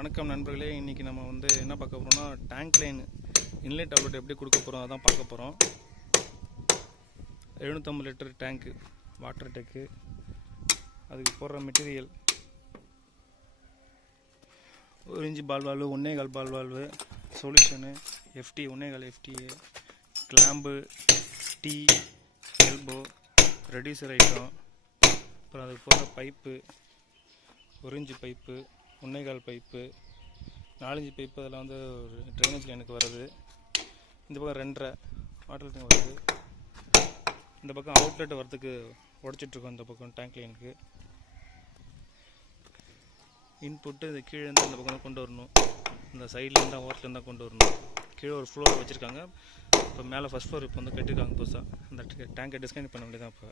வணக்கம் நண்பர்களே, இன்றைக்கி நம்ம என்ன பார்க்க போகிறோம்னா டேங்க் லைன் இன்லெட் அவுட்லெட் எப்படி கொடுக்க போகிறோம் அதான் பார்க்க போகிறோம். 750 லிட்டர் டேங்க்கு வாட்டர் டேக்கு, அதுக்கு போடுற material 1 inch ball valve, 1.25 ball valve, solution FT 1.25 FTA, clamp, tee, elbow, reducer item, அப்புறம் அதுக்கு போடுற pipe 1 inch pipe, 1.25 pipe, 4 inch pipe. அதெல்லாம் ஒரு ட்ரைனேஜ் லைனுக்கு வருது. இந்த பக்கம் 2.5 வாட்டர் டேங்க் வருது. இந்த பக்கம் அவுட்லெட் வரதுக்கு உடச்சிட்ருக்கோம். இந்த பக்கம் டேங்க் லைனுக்கு இன்புட்டு இது கீழே இருந்து அந்த பக்கம் தான் கொண்டு வரணும். இந்த சைட்லேருந்து தான் ஓரத்துலேருந்து தான் கொண்டு வரணும். கீழே ஒரு ஃப்ளோர் வச்சுருக்காங்க. இப்போ மேலே ஃபஸ்ட் ஃப்ளோர் இப்போ கட்டியிருக்காங்க புதுசாக. அந்த டேங்கை டிஸ்கனெக்ட் பண்ண வேண்டியதான் இப்போ.